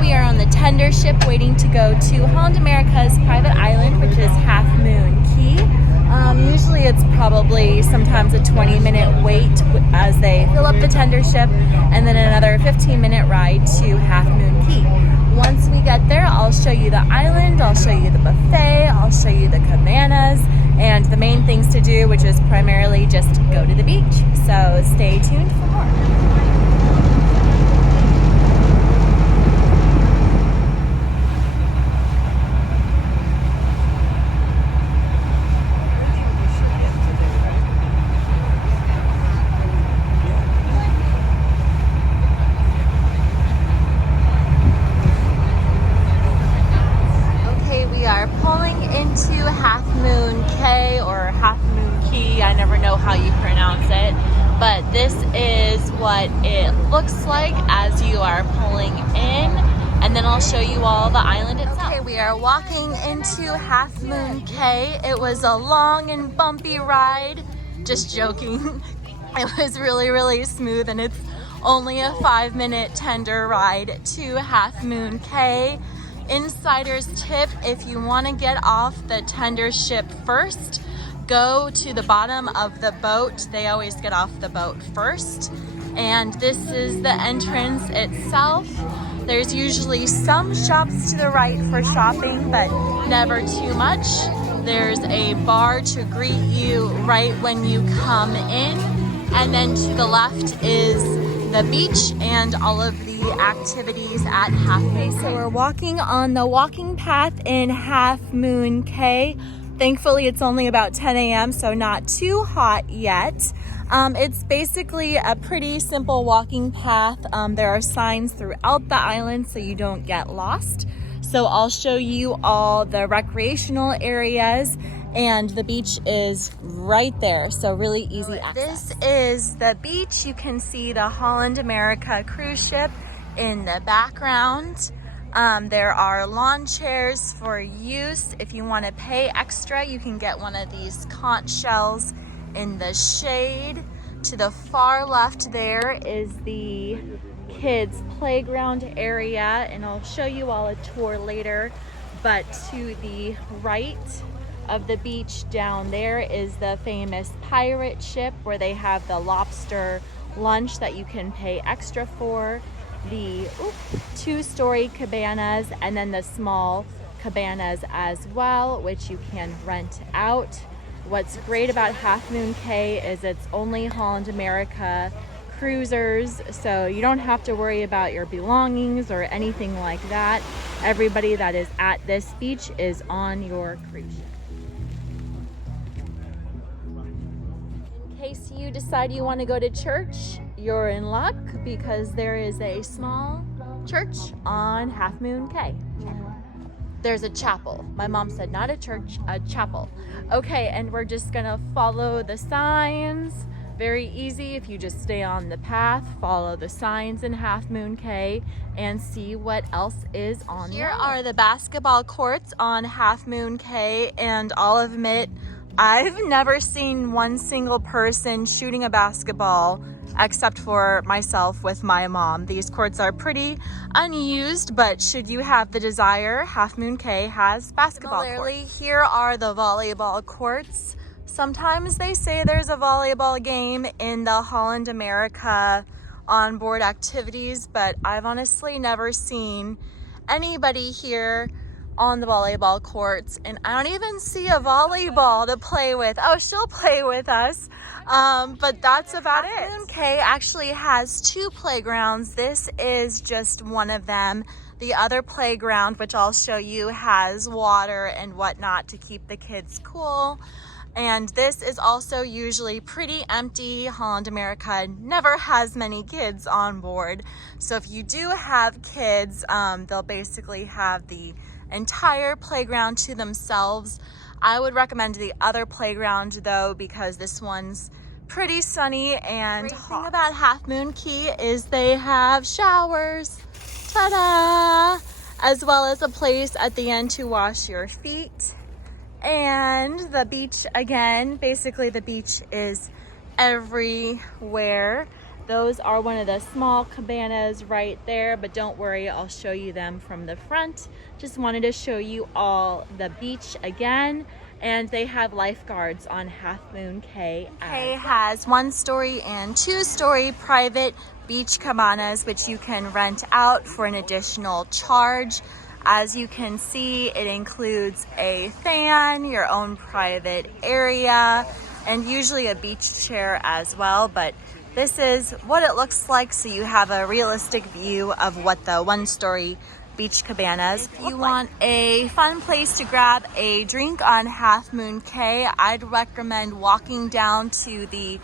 we are on the tender ship waiting to go to Holland America's private island, which is Half Moon Cay. Usually it's probably sometimes a 20-minute wait as they fill up the tender ship, and then another 15-minute ride to Half Moon Cay. Once we get there, I'll show you the island, I'll show you the buffet, I'll show you the cabanas, and the main things to do, which is primarily just go to the beach. So stay tuned for more. Half Moon Cay or Half Moon Cay, I never know how you pronounce it, but this is what it looks like as you are pulling in, and then I'll show you all the island itself. Okay, we are walking into Half Moon Cay. It was a long and bumpy ride, just joking. It was really smooth, and it's only a 5-minute tender ride to Half Moon Cay. Insider's tip, if you want to get off the tender ship first, go to the bottom of the boat. They always get off the boat first. And this is the entrance itself. There's usually some shops to the right for shopping, but never too much. There's a bar to greet you right when you come in. And then to the left is the beach and all of the activities at Half Moon Cay. So we're walking on the walking path in Half Moon Cay. Thankfully, it's only about 10 a.m., so not too hot yet. It's basically a pretty simple walking path. There are signs throughout the island so you don't get lost. So I'll show you all the recreational areas, and the beach is right there, so really easy access. This is the beach. You can see the Holland America cruise ship in the background. There are lawn chairs for use. If you want to pay extra, you can get one of these conch shells in the shade. To the far left there is the kids playground area, and I'll show you all a tour later. But to the right of the beach down there is the famous pirate ship where they have the lobster lunch that you can pay extra for, the 2-story cabanas, and then the small cabanas as well, which you can rent out. What's great about Half Moon Cay is it's only Holland America cruisers, so you don't have to worry about your belongings or anything like that. Everybody that is at this beach is on your cruise ship. In case you decide you want to go to church, you're in luck because there is a small church on Half Moon Cay. There's a chapel. My mom said not a church, a chapel. Okay, and we're just gonna follow the signs. Very easy if you just stay on the path, follow the signs in Half Moon Cay, and see what else is on there. Here are the basketball courts on Half Moon Cay, and I'll admit, I've never seen one single person shooting a basketball except for myself with my mom. These courts are pretty unused, but should you have the desire, Half Moon Cay has basketball courts. Here are the volleyball courts. Sometimes they say there's a volleyball game in the Holland America onboard activities, but I've honestly never seen anybody here on the volleyball courts, and I don't even see a volleyball to play with. Oh, she'll play with us, but that's about it. Half Moon Cay actually has 2 playgrounds. This is just one of them. The other playground, which I'll show you, has water and whatnot to keep the kids cool. And this is also usually pretty empty. Holland America never has many kids on board. So if you do have kids, they'll basically have the entire playground to themselves. I would recommend the other playground though, because this one's pretty sunny and hot. The thing about Half Moon Cay is they have showers, ta-da, as well as a place at the end to wash your feet. And the beach, again, basically the beach is everywhere. Those are one of the small cabanas right there, but don't worry, I'll show you them from the front. Just wanted to show you all the beach again, and they have lifeguards on Half Moon Cay. Cay has 1-story and 2-story private beach cabanas, which you can rent out for an additional charge. As you can see, it includes a fan, your own private area, and usually a beach chair as well, but this is what it looks like, so you have a realistic view of what the 1-story beach cabanas look like. If you want a fun place to grab a drink on Half Moon Cay, I'd recommend walking down to the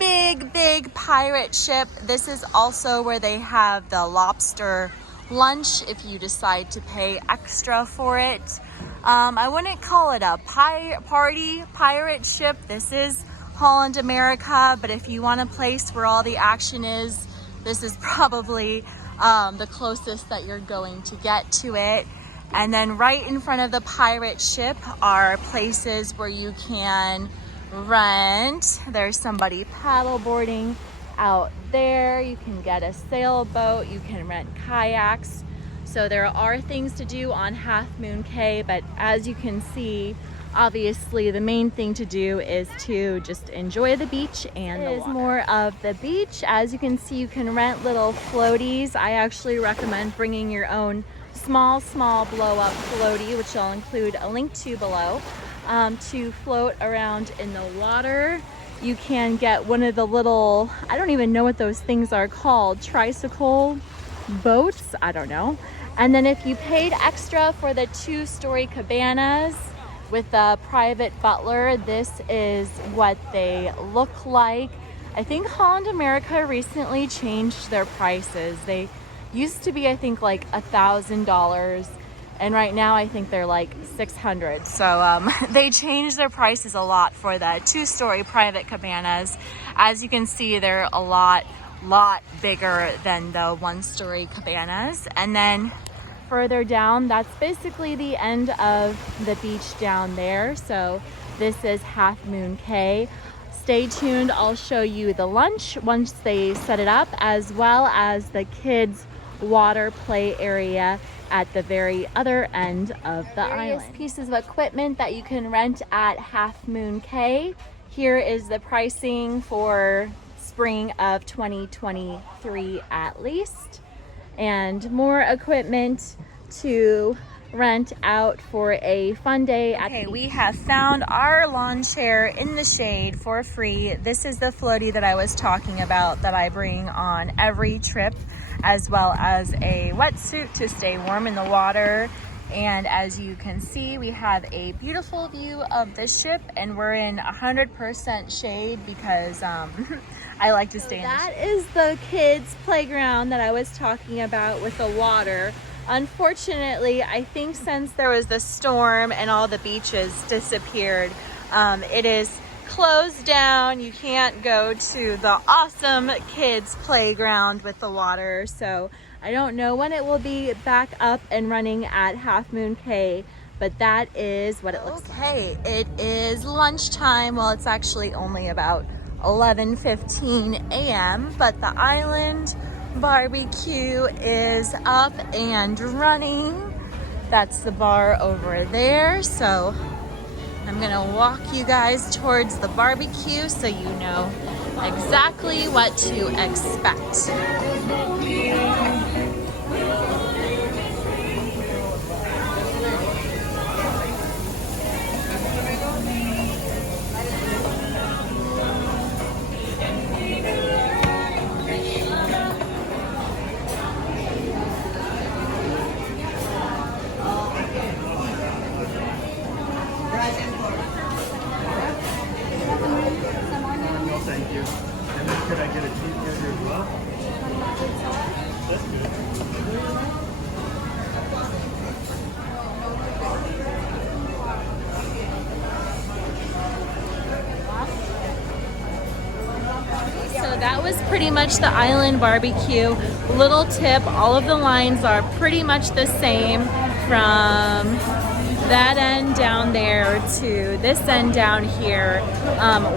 big pirate ship. This is also where they have the lobster lunch if you decide to pay extra for it. I wouldn't call it a pirate ship. This is Holland America, but if you want a place where all the action is, this is probably the closest that you're going to get to it. And then right in front of the pirate ship are places where you can rent. There's somebody paddleboarding out there. You can get a sailboat, you can rent kayaks. So there are things to do on Half Moon Cay, but as you can see, obviously the main thing to do is to just enjoy the beach and the water. It is more of the beach. As you can see, you can rent little floaties. I actually recommend bringing your own small blow up floaty, which I'll include a link to below, to float around in the water. You can get one of the little, I don't even know what those things are called, tricycle boats, I don't know. And then if you paid extra for the 2-story cabanas with the private butler, this is what they look like. I think Holland America recently changed their prices. They used to be, I think, like $1,000, and right now I think they're like $600. So they changed their prices a lot for the 2-story private cabanas. As you can see, they're a lot bigger than the 1-story cabanas. And then further down, that's basically the end of the beach down there. So this is Half Moon Cay. Stay tuned, I'll show you the lunch once they set it up, as well as the kids water play area at the very other end of the island. Various pieces of equipment that you can rent at Half Moon Cay. Here is the pricing for spring of 2023 at least, and more equipment to rent out for a fun day at the beach. We have found our lawn chair in the shade for free. This is the floaty that I was talking about that I bring on every trip, as well as a wetsuit to stay warm in the water. And as you can see, we have a beautiful view of the ship, and we're in 100% shade because I like to stay in the shade. That is the kids' playground that I was talking about with the water. Unfortunately, I think since there was the storm and all the beaches disappeared, it is closed down. You can't go to the awesome kids playground with the water, so I don't know when it will be back up and running at Half Moon Cay, but that is what it looks like. Okay, it is lunchtime. Well, it's actually only about 11:15 a.m., but the island barbecue is up and running. That's the bar over there, so I'm gonna walk you guys towards the barbecue so you know exactly what to expect. Thank you. And then could I get a cheeseburger as well? That's good. So that was pretty much the island barbecue. Little tip, all of the lines are pretty much the same from that end down there to this end down here.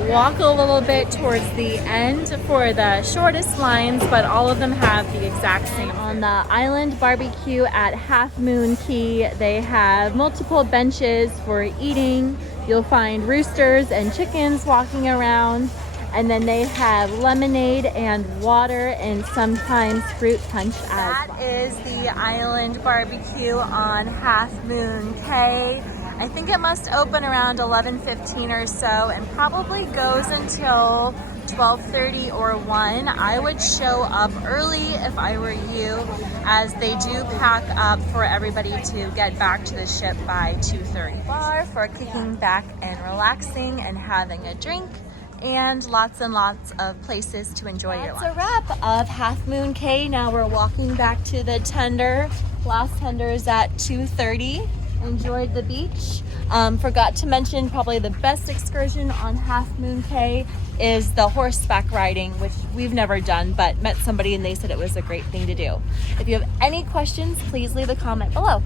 Walk a little bit towards the end for the shortest lines, but all of them have the exact same. On the island barbecue at Half Moon Cay, they have multiple benches for eating. You'll find roosters and chickens walking around. And then they have lemonade and water and sometimes fruit punch as well. That is the island barbecue on Half Moon Cay. I think it must open around 11:15 or so and probably goes until 12:30 or 1. I would show up early if I were you, as they do pack up for everybody to get back to the ship by 2:30. Bar for kicking back and relaxing and having a drink, and lots of places to enjoy your life. That's a wrap of Half Moon Cay. Now we're walking back to the tender. Last tender is at 2:30. Enjoyed the beach. Forgot to mention, probably the best excursion on Half Moon Cay is the horseback riding, which we've never done, but met somebody and they said it was a great thing to do. If you have any questions, please leave a comment below.